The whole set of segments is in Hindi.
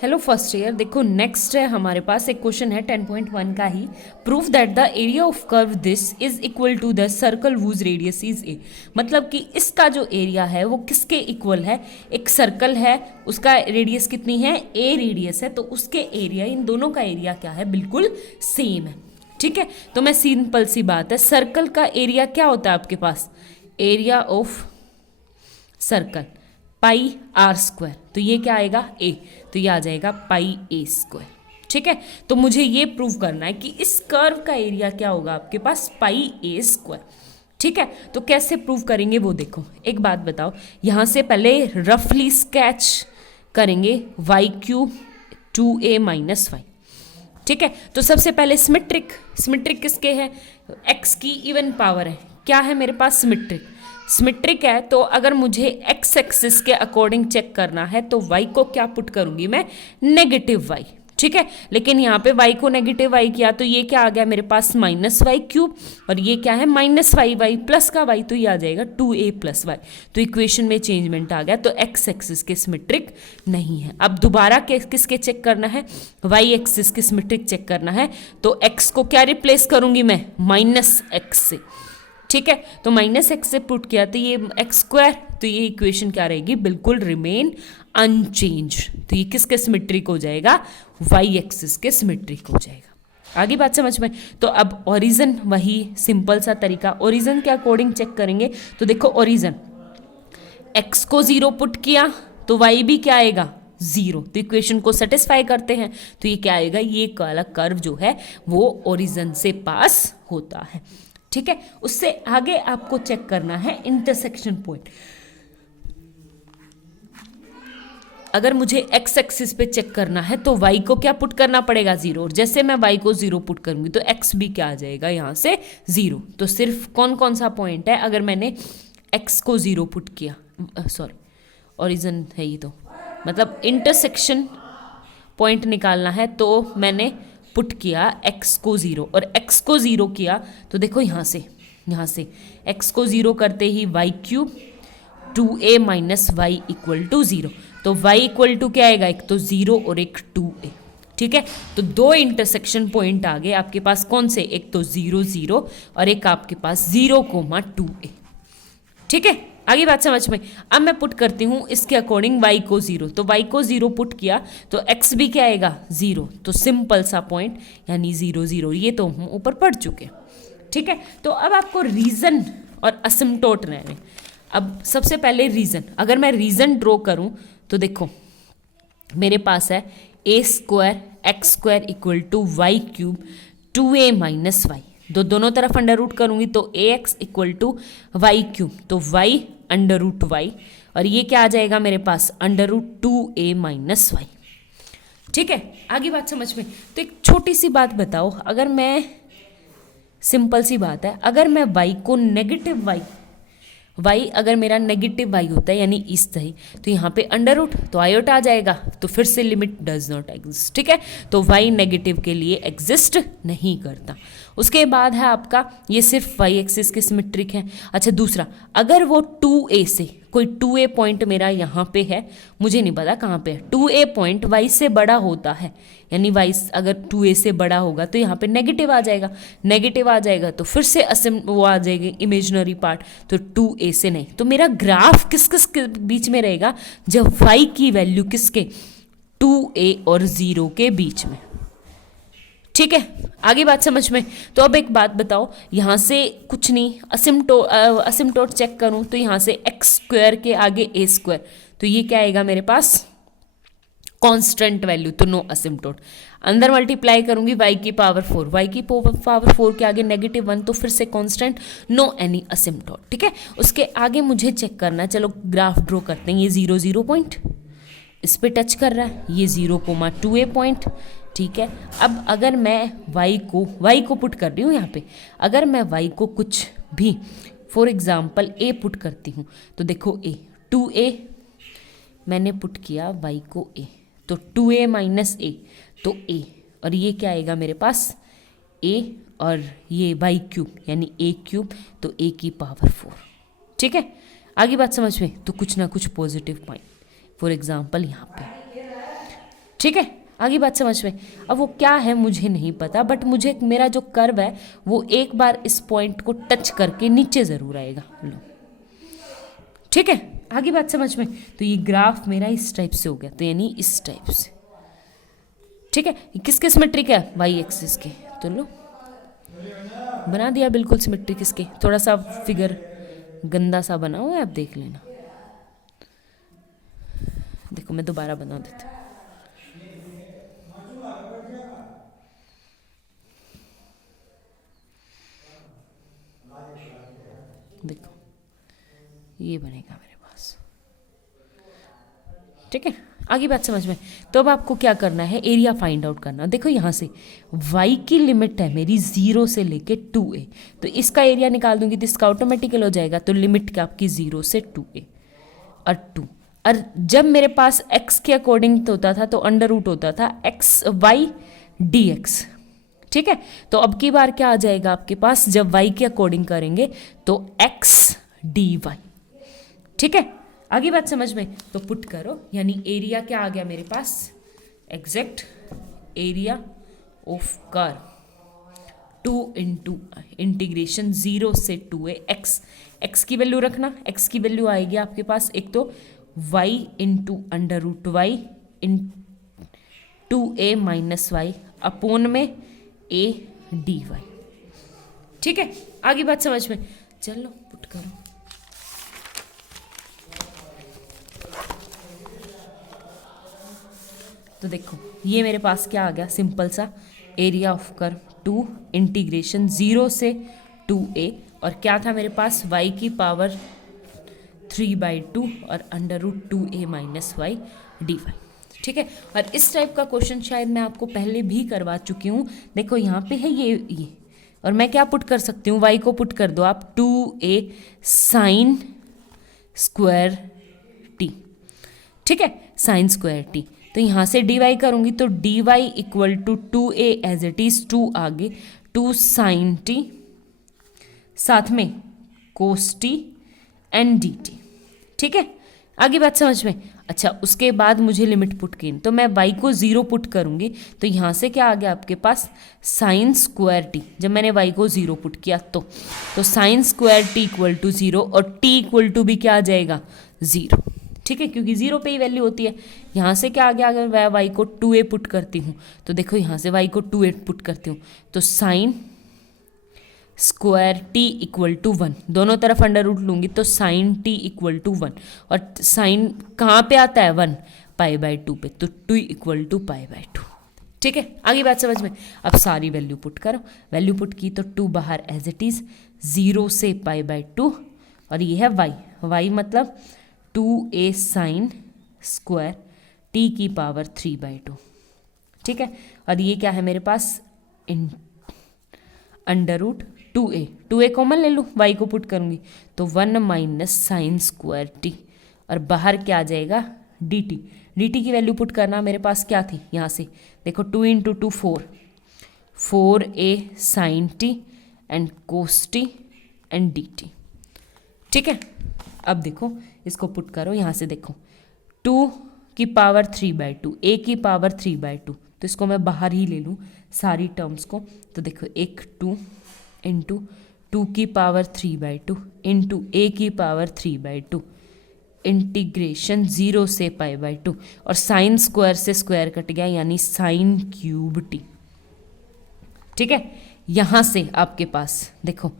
Hello first year. देखो नेक्स्ट है हमारे पास एक क्वेश्चन है 10.1 का ही। Proof that the area of curve this is equal to the circle whose radius is a. मतलब कि इसका जो एरिया है वो किसके इक्वल है। एक सर्कल है, उसका रेडियस कितनी है, ए रेडियस है, तो उसके एरिया, इन दोनों का एरिया क्या है, बिल्कुल सेम है। ठीक है, तो मैं सिंपल सी बात है, सर्कल का एरिया क्या होता है आपके पास, area of circle pi r square, तो ये क्या आएगा ए, तो ये आ जाएगा पाई ए स्क्वायर। ठीक है, तो मुझे ये प्रूव करना है कि इस कर्व का एरिया क्या होगा आपके पास, पाई ए स्क्वायर। ठीक है, तो कैसे प्रूव करेंगे वो देखो। एक बात बताओ, यहाँ से पहले रफली स्केच करेंगे Y cube 2a minus y. ठीक है, तो सबसे पहले सिमेट्रिक, सिमेट्रिक किसके है, एक्स की इवन पावर है, क्या है मेरे पास सिमेट्रिक, सिमेट्रिक है। तो अगर मुझे एक्स एक्सिस के अकॉर्डिंग चेक करना है तो वाई को क्या पुट करूंगी मैं, नेगेटिव वाई। ठीक है, लेकिन यहाँ पे वाई को नेगेटिव वाई किया तो ये क्या आ गया मेरे पास, माइनस वाई क्यूब, और ये क्या है माइनस वाई, वाई प्लस का वाई, तो ये आ जाएगा 2a प्लस वाई। तो इक्वेशन में चेंजमेंट आ गया, तो एक्स एक्सिस के सिमेट्रिक नहीं है। अब दोबारा किसके चेक करना है, वाई एक्सिस के सिमेट्रिक चेक करना है, तो एक्स को क्या रिप्लेस करूंगी मैं, माइनस एक्स से। ठीक है, तो माइनस एक्स से पुट किया तो ये एक्स स्क्वायर, तो ये इक्वेशन क्या रहेगी, बिल्कुल रिमेन अनचेंज। तो ये किसके सिमेट्रिक हो जाएगा, वाई एक्सिस के सिमेट्रिक हो जाएगा। आगे बात समझ में। तो अब ओरिजिन, वही सिंपल सा तरीका, ओरिजिन के अकॉर्डिंग चेक करेंगे। तो देखो ओरिजिन, एक्स को 0 पुट किया तो वाई भी क्या आएगा, 0, तो इक्वेशन को सेटिस्फाई करते हैं, तो ये क्या आएगा, ये वाला कर्व जो है वो ओरिजिन से पास होता है। ठीक है, उससे आगे आपको चेक करना है इंटरसेक्शन पॉइंट। अगर मुझे एक्स एक्सिस पे चेक करना है तो वाई को क्या पुट करना पड़ेगा, 0, और जैसे मैं वाई को 0 पुट करूंगी तो एक्स भी क्या आ जाएगा यहाँ से 0। तो सिर्फ कौन कौन सा पॉइंट है, अगर मैंने एक्स को 0 पुट किया, सॉरी ओरिजिन है ये, तो मतलब इंटरसेक्शन पॉइंट निकालना है, तो मैंने पुट किया x को 0 और x को 0 किया तो देखो यहाँ से x को 0 करते ही y cube 2a minus y equal to 0, तो y इक्वल टू क्या आएगा, एक तो 0 और एक 2a। ठीक है, तो दो इंटरसेक्शन पॉइंट आ गए आपके पास, कौन से, एक तो 0 0 और एक आपके पास 0,2a। ठीक है, आगे बात समझ में। अब मैं पुट करती हूँ इसके अकॉर्डिंग y को 0, तो y को 0 पुट किया तो x भी क्या आएगा 0, तो सिंपल सा पॉइंट यानी 0 0, ये तो हम ऊपर पढ़ चुके। ठीक है, तो अब आपको रीजन और असिम्प्टोट रहने। अब सबसे पहले रीजन, अगर मैं रीजन ड्रॉ करूँ तो देखो मेरे पास है a square x square equal to y cube 2a minus y, दोनों तरफ अंडर रूट करूंगी तो ax equal to y cube, तो y अंडर रूट वाई, और ये क्या आ जाएगा मेरे पास, under root 2a minus y. ठीक है, आगे बात समझ में। तो एक छोटी सी बात बताओ, अगर मैं, सिंपल सी बात है, अगर मैं y को नेगेटिव y अगर मेरा नेगेटिव y होता है यानी इस तरह, तो यहाँ पे अंडर रूट तो आयोटा आ जाएगा, तो फिर से लिमिट डज नॉट एग्जिस्ट। ठीक है, तो y नेगेटिव के लिए एग्जिस्ट नहीं करता। उसके बाद है आपका, ये सिर्फ y एक्सिस के सिमेट्रिक है। अच्छा दूसरा, अगर वो 2a से कोई 2a पॉइंट मेरा यहाँ पे है, मुझे नहीं पता कहाँ पे है, 2a पॉइंट y से बड़ा होता है, यानी y अगर 2a से बड़ा होगा तो यहाँ पे नेगेटिव आ जाएगा, नेगेटिव आ जाएगा तो फिर से वो आ जाएगी इमेजिनरी पार्ट, तो 2a से नहीं। तो मेरा ग्राफ किस किस के बीच में रहेगा, जब y की वैल्यू किसके, 2a और 0 के बीच में। ठीक है, आगे बात समझ में। तो अब एक बात बताओ, यहाँ से कुछ नहीं, असिम्प्टोट चेक करूँ तो यहाँ से एक्स स्क्वायर के आगे ए स्क्वायर, तो ये क्या आएगा मेरे पास, कांस्टेंट वैल्यू, तो नो असिम्प्टोट। अंदर मल्टीप्लाई करूंगी y की पावर 4, y की पावर 4 के आगे -1, तो फिर से कांस्टेंट, नो एनी असिम्प्टोट। ठीक है, उसके आगे मुझे चेक करना है, चलो ग्राफ ड्रॉ करते हैं। ये 0 0 पॉइंट इस पे टच कर रहा है, ये 0,2a पॉइंट। ठीक है, अब अगर मैं y को पुट कर रही हूँ यहाँ पे, अगर मैं y को कुछ भी फॉर एग्जाम्पल a पुट करती हूँ तो देखो a 2a मैंने पुट किया y को a, तो 2a माइनस a तो a, और ये क्या आएगा मेरे पास a, और ये y क्यूब यानी a क्यूब, तो a की पावर 4। ठीक है, आगे बात समझ में। तो कुछ ना कुछ पॉजिटिव पॉइंट, फॉर एग्जाम्पल यहाँ पे ठीक है, आगे बात समझ में। अब वो क्या है मुझे नहीं पता, बट मुझे मेरा जो कर्व है वो एक बार इस पॉइंट को टच करके नीचे ज़रूर आएगा। लो, ठीक है, आगे बात समझ में। तो ये ग्राफ मेरा इस टाइप से हो गया, तो यानी इस टाइप से। ठीक है, किसके सिमेट्रिक है? वाई एक्सिस के। तो लो, बना दिया बिल्कुल सिमेट्रिक इसके। थोड़ा सा फिगर गंदा सा बना हुआ है, आप देख लेना। देखो मैं दोबारा बना देती हूँ। देखो ये बनेगा मेरे पास। ठीक है, आगे बात समझ में। तो अब आपको क्या करना है, एरिया फाइंड आउट करना। देखो यहाँ से y की लिमिट है मेरी 0 से लेके 2a, तो इसका एरिया निकाल दूंगी तो इसका ऑटोमेटिकल हो जाएगा। तो लिमिट क्या आपकी 0 से 2a और 2। और जब मेरे पास x के अकॉर्डिंग होता था तो अंडर रूट होता था x y dx। ठीक है, तो अब की बार क्या आ जाएगा आपके पास, जब y के अकॉर्डिंग करेंगे तो x dy। ठीक है, आगे बात समझ में। तो पुट करो, यानी एरिया क्या आ गया मेरे पास, exact area of curve 2 into integration 0 से 2a x की वैल्यू रखना। x की वैल्यू आएगी आपके पास एक तो y into under root y in 2a minus y upon में a dy। ठीक है, आगे बात समझ में। चलो पुट करो। तो देखो ये मेरे पास क्या आ गया, सिंपल सा एरिया ऑफ कर्व 2 इंटीग्रेशन 0 से 2a, और क्या था मेरे पास y की पावर 3/2 और under root 2a minus Y dy। ठीक है, और इस टाइप का क्वेश्चन शायद मैं आपको पहले भी करवा चुकी हूँ। देखो यहाँ पे है ये, और मैं क्या पुट कर सकती हूँ, y को पुट कर दो आप 2a साइन स्क्वायर t। ठीक है, साइन स्क्वायर t। तो यहाँ से dy करूँगी तो dy equal to 2a as it is 2 आगे 2 साइन t साथ में कोस t एंड dt। ठीक है, आगे बात समझ में। अच्छा, उसके बाद मुझे लिमिट पुट की, तो मैं y को 0 पुट करूँगी तो यहाँ से क्या आ गया आपके पास साइन स्क्वायर t। जब मैंने y को 0 पुट किया तो sine square t equal to 0 और t इक्वल टू भी क्या आ जाएगा 0। ठीक है, क्योंकि 0 पे ही वैल्यू होती है। यहाँ से क्या आ गया, अगर मैं y को 2a पुट करती हूँ तो देखो यहाँ से y को 2a पुट करती हूँ तो sine square t equal to 1, दोनों तरफ अंडर रूट लूँगी तो साइन t इक्वल टू 1, और साइन कहाँ पे आता है 1 π/2 पे, तो 2 इक्वल टू π/2। ठीक है, आगे बात समझ में। अब सारी वैल्यू पुट करो, वैल्यू पुट की तो 2 बाहर एज इट इज़ 0 से π/2, और ये है y मतलब 2a साइन स्क्वायर t की पावर 3/2। ठीक है, और ये क्या है मेरे पास अंडर रूट 2a कॉमन ले लूँ, y को पुट करूँगी तो 1 माइनस साइन स्क्वायर t, और बाहर क्या आ जाएगा dt की वैल्यू पुट करना। मेरे पास क्या थी यहाँ से, देखो 2 into 2 4a sine t and cos t and dt। ठीक है, अब देखो इसको पुट करो, यहाँ से देखो 2 की पावर 3/2 a की पावर 3/2, तो इसको मैं बाहर ही ले लूँ सारी टर्म्स को। तो देखो एक 2 इंटू 2 की पावर 3/2 इंटू a की पावर 3/2 इंटीग्रेशन 0 से π/2, और साइन स्क्वायर से स्क्वायर कट गया यानी साइन क्यूब t। ठीक है, यहाँ से आपके पास देखो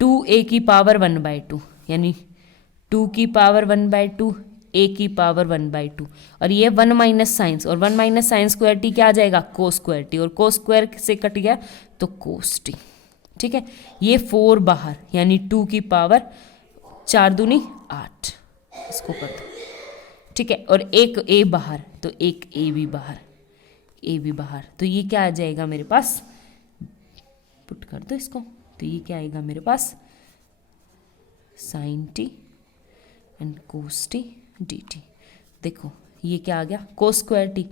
2a की पावर 1/2 यानी 2 की पावर 1/2 a की पावर 1/2, और ये 1 माइनस साइंस, और 1 माइनस साइंस स्क्वायर टी क्या आ जाएगा कोस स्क्वायर टी, और कोस स्क्वायर से कट गया तो कोस टी। ठीक है, ये 4 बाहर यानी 2 की पावर 4 दूनी 8, इसको कर दो। ठीक है, और एक a बाहर तो एक a भी बाहर, तो ये क्या आ जाएगा मेरे पास, पुट कर दो इसको, तो ये क्या आएगा मेरे पास sine t and cos t dt। देखो ये क्या आ गया कोस स्क्वायर टी,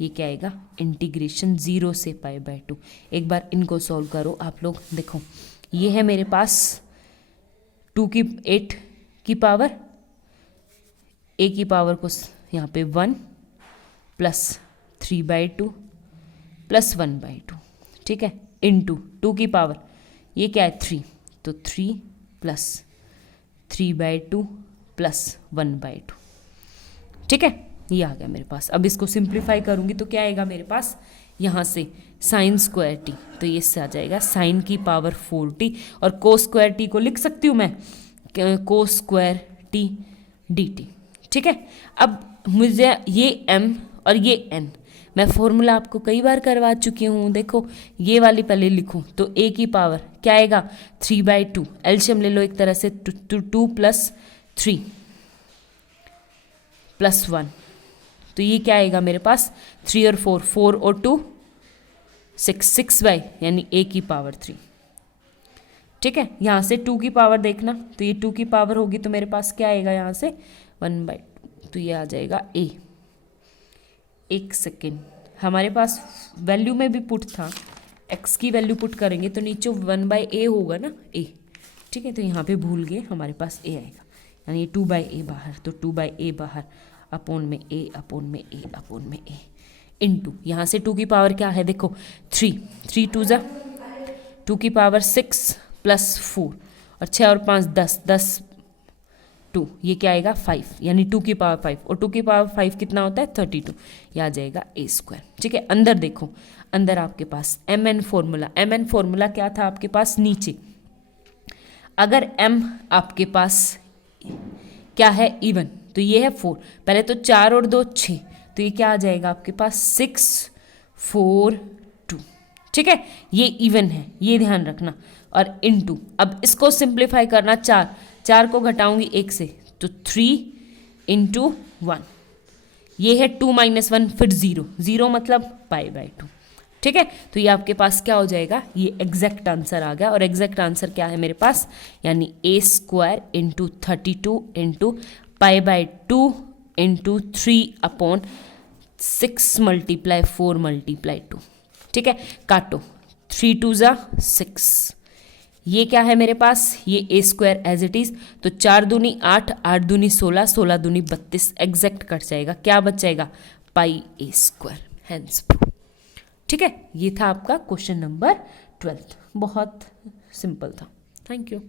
ये क्या आएगा इंटीग्रेशन 0 से π/2। एक बार इनको सॉल्व करो आप लोग। देखो ये है मेरे पास 2 की 8 की पावर, a की पावर को यहाँ पे 1 प्लस 3/2 प्लस 1/2, ठीक है, इंटू 2 की पावर, ये क्या है 3, तो 3 प्लस 3/2 प्लस 1/2, ठीक है, ये आ गया मेरे पास। अब इसको सिंप्लीफाई करूँगी तो क्या आएगा मेरे पास, यहाँ से साइन स्क्वायर टी, तो ये से आ जाएगा साइन की पावर 4t, और कोस स्क्वायर टी को लिख सकती हूँ मैं कोस स्क्वायर टी dt, ठीक है। अब मुझे ये m और ये n, मैं फॉर्मूला आपको कई बार करवा चुकी हूँ, देखो ये वाली पहले लिखूँ तो a की पावर क्या आएगा 3/2, एलसीएम ले लो एक तरह से, 2 प्लस 3 प्लस 1, तो ये क्या आएगा मेरे पास 3 और 4, 4 और 2 6, 6 यानी a की पावर 3, ठीक है। यहाँ से 2 की पावर देखना, तो ये 2 की पावर होगी तो मेरे पास क्या आएगा यहाँ से 1/2, तो ये आ जाएगा a। एक सेकेंड, हमारे पास वैल्यू में भी पुट था, x की वैल्यू पुट करेंगे तो नीचे 1/a होगा ना, a, ठीक है, तो यहाँ पे भूल गए, हमारे पास a आएगा, यानी 2/a बाहर, तो 2/a बाहर, अपोन में a, अपोन में a, अपोन में a, इनटू यहाँ से 2 की पावर क्या है देखो 3, 3 2 जा 2 की पावर 6 प्लस 4, और 6 और 5 10, 10 2, ये क्या आएगा 5, यानी 2 की पावर 5, और 2 की पावर 5 कितना होता है 32, ये आ जाएगा a², ठीक है। अंदर देखो, अंदर आपके पास mn फॉर्मूला क्या था आपके पास नीचे, अगर m आपके पास क्या है इवन, तो ये है 4, पहले तो 4 और 2 6, तो ये क्या आ जाएगा आपके पास 6 4 2, ठीक है, ये इवन है, ये ध्यान रखना, और इनटू, अब इसको सिंप्लीफाई करना, 4 को घटाऊंगी 1 से, तो 3 × 1, ये है 2 - 1 फिर 0 मतलब π/2, ठीक है। तो ये आपके पास क्या हो जाएगा, ये एग्जैक्ट आंसर आ गया, और एग्जैक्ट आंसर क्या है मेरे पास, यानी a² × 32 × π/2 × 3/6 × 4 × 2, ठीक है। काटो, 3 2 जा 6, ये क्या है मेरे पास, ये a² एज इट इज, तो 4 दूनी 8, 8 दूनी 16, 16 दूनी 32, एग्जैक्ट कट जाएगा, क्या बच जाएगा πa², हैंस प्रूव, ठीक है। ये था आपका क्वेश्चन नंबर 12, बहुत सिंपल था। Thank you.